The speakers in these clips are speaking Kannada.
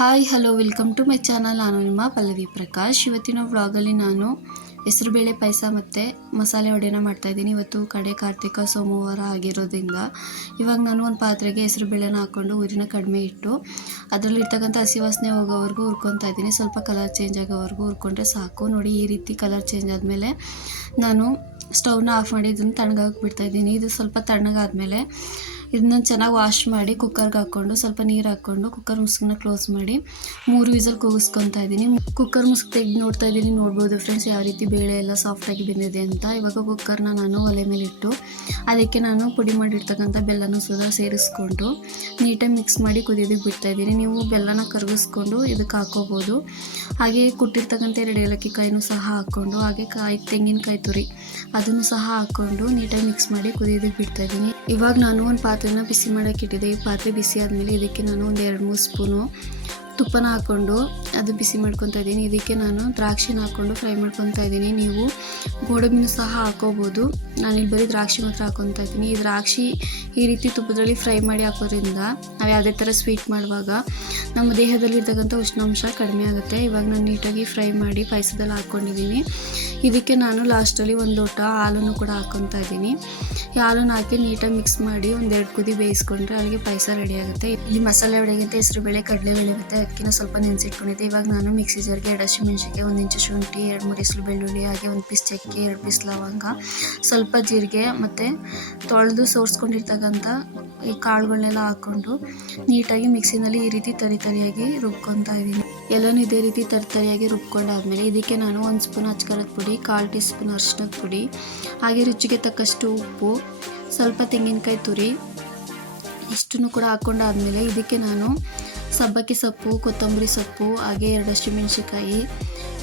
Hi hello welcome to my channel. ನಾನು ನಿಮ್ಮ ಪಲ್ಲವಿ ಪ್ರಕಾಶ್. ಇವತ್ತಿನ ವ್ಲಾಗಲ್ಲಿ ನಾನು ಹೆಸರುಬೇಳೆ ಪಾಯಸ ಮತ್ತು ಮಸಾಲೆ ವಡೆನ ಮಾಡ್ತಾಯಿದ್ದೀನಿ. ಇವತ್ತು ಕಡೆ ಕಾರ್ತಿಕ ಸೋಮವಾರ ಆಗಿರೋದ್ರಿಂದ ಇವಾಗ ನಾನು ಒಂದು ಪಾತ್ರೆಗೆ ಹೆಸರುಬೇಳೆನ ಹಾಕ್ಕೊಂಡು ಊರಿನ ಕಡಿಮೆ ಇಟ್ಟು ಅದರಲ್ಲಿರ್ತಕ್ಕಂಥ ಹಸಿ ವಾಸನೆ ಹೋಗೋವರೆಗೂ ಹುರ್ಕೊತಾ ಇದ್ದೀನಿ. ಸ್ವಲ್ಪ ಕಲರ್ ಚೇಂಜ್ ಆಗೋವರೆಗೂ ಹುರ್ಕೊಂಡ್ರೆ ಸಾಕು. ನೋಡಿ, ಈ ರೀತಿ ಕಲರ್ ಚೇಂಜ್ ಆದಮೇಲೆ ನಾನು ಸ್ಟವ್ನ ಆಫ್ ಮಾಡಿ ಇದನ್ನು ತಣ್ಣಗಾಕಿ ಬಿಡ್ತಾಯಿದ್ದೀನಿ. ಇದು ಸ್ವಲ್ಪ ತಣ್ಣಗಾದ್ಮೇಲೆ ಇದನ್ನ ಚೆನ್ನಾಗಿ ವಾಶ್ ಮಾಡಿ ಕುಕ್ಕರ್ಗೆ ಹಾಕ್ಕೊಂಡು ಸ್ವಲ್ಪ ನೀರು ಹಾಕ್ಕೊಂಡು ಕುಕ್ಕರ್ ಮುಸುಕನ್ನ ಕ್ಲೋಸ್ ಮಾಡಿ 3 ವಿಸಲ್ ಕೂಗಿಸ್ಕೊತಾ ಇದ್ದೀನಿ. ಕುಕ್ಕರ್ ಮುಸುಕು ತೆಗೆದು ನೋಡ್ತಾ ಇದ್ದೀನಿ. ನೋಡ್ಬೋದು ಫ್ರೆಂಡ್ಸ್ ಯಾವ ರೀತಿ ಬೇಳೆ ಎಲ್ಲ ಸಾಫ್ಟಾಗಿ ಬೆಂದಿದೆ ಅಂತ. ಇವಾಗ ಕುಕ್ಕರ್ನ ನಾನು ಒಲೆ ಮೇಲೆ ಇಟ್ಟು ಅದಕ್ಕೆ ನಾನು ಪುಡಿ ಮಾಡಿರ್ತಕ್ಕಂಥ ಬೆಲ್ಲನೂ ಸಹ ಸೇರಿಸ್ಕೊಂಡು ನೀಟಾಗಿ ಮಿಕ್ಸ್ ಮಾಡಿ ಕುದಿಯೋದಕ್ಕೆ ಬಿಡ್ತಾಯಿದ್ದೀನಿ. ನೀವು ಬೆಲ್ಲನ ಕರಗಿಸ್ಕೊಂಡು ಇದಕ್ಕೆ ಹಾಕೋಬೋದು. ಹಾಗೆ ಕುಟ್ಟಿರ್ತಕ್ಕಂಥ 2 ಏಲಕ್ಕಿ ಕಾಯಿನೂ ಸಹ ಹಾಕ್ಕೊಂಡು ಹಾಗೆ ತೆಂಗಿನಕಾಯಿ ತುರಿ ಅದನ್ನು ಸಹ ಹಾಕ್ಕೊಂಡು ನೀಟಾಗಿ ಮಿಕ್ಸ್ ಮಾಡಿ ಕುದಿಯೋದಕ್ಕೆ ಬಿಡ್ತಾಯಿದ್ದೀನಿ. ಇವಾಗ ನಾನು ಒಂದು ಪಾತ್ರೆನ ಬಿಸಿ ಮಾಡೋಕ್ಕೆ ಇಟ್ಟಿದ್ದೆ. ಈ ಪಾತ್ರೆ ಬಿಸಿ ಆದಮೇಲೆ ಇದಕ್ಕೆ ನಾನು ಒಂದು 2-3 ಸ್ಪೂನು ತುಪ್ಪನ ಹಾಕ್ಕೊಂಡು ಅದು ಬಿಸಿ ಮಾಡ್ಕೊತಾ ಇದ್ದೀನಿ. ಇದಕ್ಕೆ ನಾನು ದ್ರಾಕ್ಷಿನ ಹಾಕ್ಕೊಂಡು ಫ್ರೈ ಮಾಡ್ಕೊತಾ ಇದ್ದೀನಿ. ನೀವು ಗೋಡಂಬಿನೂ ಸಹ ಹಾಕೋಬೋದು. ನಾನಿಲ್ಲಿ ಬರೀ ದ್ರಾಕ್ಷಿ ಮಾತ್ರ ಹಾಕ್ಕೊತಾ ಇದ್ದೀನಿ. ಈ ದ್ರಾಕ್ಷಿ ಈ ರೀತಿ ತುಪ್ಪದಲ್ಲಿ ಫ್ರೈ ಮಾಡಿ ಹಾಕೋದ್ರಿಂದ ನಾವು ಯಾವುದೇ ಥರ ಸ್ವೀಟ್ ಮಾಡುವಾಗ ನಮ್ಮ ದೇಹದಲ್ಲಿರ್ತಕ್ಕಂಥ ಉಷ್ಣಾಂಶ ಕಡಿಮೆ ಆಗುತ್ತೆ. ಇವಾಗ ನಾನು ನೀಟಾಗಿ ಫ್ರೈ ಮಾಡಿ ಪಾಯಸದಲ್ಲಿ ಹಾಕ್ಕೊಂಡಿದ್ದೀನಿ. ಇದಕ್ಕೆ ನಾನು ಲಾಸ್ಟಲ್ಲಿ 1 ಲೋಟ ಹಾಲನ್ನು ಕೂಡ ಹಾಕ್ಕೊತಾ ಇದ್ದೀನಿ. ಈ ಹಾಲನ್ನು ಹಾಕಿ ನೀಟಾಗಿ ಮಿಕ್ಸ್ ಮಾಡಿ 1-2 ಕುದಿ ಬೇಯಿಸ್ಕೊಂಡ್ರೆ ಅಲ್ಲಿಗೆ ಪಾಯಸ ರೆಡಿ ಆಗುತ್ತೆ. ಇಲ್ಲಿ ಮಸಾಲೆ ವಡೆಗಿಂತ ಹೆಸರುಬೇಳೆ, ಕಡಲೆಬೇಳೆ ಮತ್ತು ಅಕ್ಕಿನ ಸ್ವಲ್ಪ ನೆನೆಸಿಟ್ಕೊಂಡಿದ್ದೆ. ಇವಾಗ ನಾನು ಮಿಕ್ಸಿ ಜಾರ್ಗೆ 2 ಹಸಿಮೆಣಸಿನ್ಕಾಯಿ, 1 ಇಂಚು ಶುಂಠಿ, 2-3 ಎಸಳು ಬೆಳ್ಳುಳ್ಳಿ, ಹಾಗೆ 1 ಪೀಸ್ ಚಕ್ಕೆ, 2 ಪೀಸ್ ಲವಂಗ, ಸ್ವಲ್ಪ ಜೀರಿಗೆ ಮತ್ತು ತೊಳೆದು ಸೋರಿಸ್ಕೊಂಡಿರ್ತಕ್ಕಂಥ ಈ ಕಾಳುಗಳನ್ನೆಲ್ಲ ಹಾಕ್ಕೊಂಡು ನೀಟಾಗಿ ಮಿಕ್ಸಿನಲ್ಲಿ ಈ ರೀತಿ ತರಿಯಾಗಿ ರುಬ್ಕೊತಾ ಇದ್ದೀನಿ. ಎಲ್ಲನೂ ಇದೇ ರೀತಿ ತರಿಯಾಗಿ ರುಬ್ಕೊಂಡಾದ್ಮೇಲೆ ಇದಕ್ಕೆ ನಾನು 1 ಸ್ಪೂನ್ ಅಚ್ಕಾರದ ಪುಡಿ, 1/4 ಟೀ ಸ್ಪೂನ್ ಅರಿಶಿಣದ ಪುಡಿ, ಹಾಗೆ ರುಚಿಗೆ ತಕ್ಕಷ್ಟು ಉಪ್ಪು, ಸ್ವಲ್ಪ ತೆಂಗಿನಕಾಯಿ ತುರಿ ಇಷ್ಟನ್ನು ಕೂಡ ಹಾಕ್ಕೊಂಡಾದ್ಮೇಲೆ ಇದಕ್ಕೆ ನಾನು ಸಬ್ಬಕ್ಕಿ ಸೊಪ್ಪು, ಕೊತ್ತಂಬರಿ ಸೊಪ್ಪು, ಹಾಗೆ 2 ಹಸಿಮೆಣಸಿನ್ಕಾಯಿ,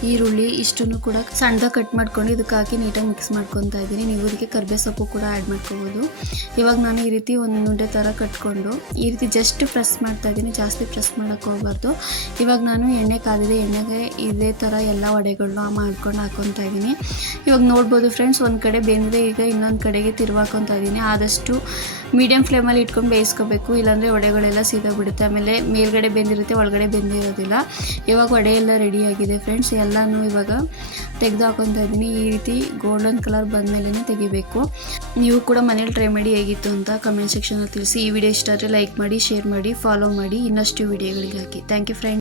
ಈರುಳ್ಳಿ ಇಷ್ಟನ್ನು ಕೂಡ ಸಣ್ಣದಾಗಿ ಕಟ್ ಮಾಡ್ಕೊಂಡು ಇದಕ್ಕೆ ಹಾಕಿ ನೀಟಾಗಿ ಮಿಕ್ಸ್ ಮಾಡ್ಕೊತಾ ಇದ್ದೀನಿ. ನೀವು ಇದಕ್ಕೆ ಕರಿಬೇವು ಸೊಪ್ಪು ಕೂಡ ಆ್ಯಡ್ ಮಾಡ್ಕೋಬೋದು. ಇವಾಗ ನಾನು ಈ ರೀತಿ ಒಂದು ಉಂಡೆ ಥರ ಕಟ್ಕೊಂಡು ಈ ರೀತಿ ಜಸ್ಟ್ ಪ್ರೆಸ್ ಮಾಡ್ತಾ ಇದ್ದೀನಿ. ಜಾಸ್ತಿ ಪ್ರೆಸ್ ಮಾಡೋಕ್ಕೆ ಹೋಗಬಾರ್ದು. ಇವಾಗ ನಾನು ಎಣ್ಣೆ ಕಾದಿದೆ, ಎಣ್ಣೆಗೆ ಇದೇ ಥರ ಎಲ್ಲ ವಡೆಗಳನ್ನ ಮಾಡ್ಕೊಂಡು ಹಾಕ್ಕೊತಾ ಇದ್ದೀನಿ. ಇವಾಗ ನೋಡ್ಬೋದು ಫ್ರೆಂಡ್ಸ್, ಒಂದು ಕಡೆ ಬೆಂದಿದೆ. ಈಗ ಇನ್ನೊಂದು ಕಡೆಗೆ ತಿರುವಾಕೊತಾ ಇದ್ದೀನಿ. ಆದಷ್ಟು ಮೀಡಿಯಮ್ ಫ್ಲೇಮಲ್ಲಿ ಇಟ್ಕೊಂಡು ಬೇಯಿಸ್ಕೋಬೇಕು, ಇಲ್ಲಾಂದರೆ ವಡೆಗಳೆಲ್ಲ ಸೀದೋಗ್ಬಿಡುತ್ತೆ. ಆಮೇಲೆ ಮೇಲ್ಗಡೆ ಬೆಂದಿರುತ್ತೆ, ಒಳಗಡೆ ಬೆಂದಿರೋದಿಲ್ಲ. ಇವಾಗ ವಡೆ ಎಲ್ಲ ರೆಡಿಯಾಗಿದೆ ಫ್ರೆಂಡ್ಸ್. ಎಲ್ಲನೂ ಇವಾಗ ತೆಗೆದು ಹಾಕೊತಾ ಇದ್ದೀನಿ. ಈ ರೀತಿ ಗೋಲ್ಡನ್ ಕಲರ್ ಬಂದಮೇಲೆ ತೆಗಿಬೇಕು. ನೀವು ಕೂಡ ಮನೇಲಿ ಟ್ರೈ ಮಾಡಿ ಹೇಗಿತ್ತು ಅಂತ ಕಮೆಂಟ್ ಸೆಕ್ಷನಲ್ಲಿ ತಿಳಿಸಿ. ಈ ವಿಡಿಯೋ ಇಷ್ಟ ಆದರೆ ಲೈಕ್ ಮಾಡಿ, ಶೇರ್ ಮಾಡಿ, ಫಾಲೋ ಮಾಡಿ. ಇನ್ನಷ್ಟು ವಿಡಿಯೋಗಳಿಗಾಗಿ ಥ್ಯಾಂಕ್ ಯು ಫ್ರೆಂಡ್ಸ್.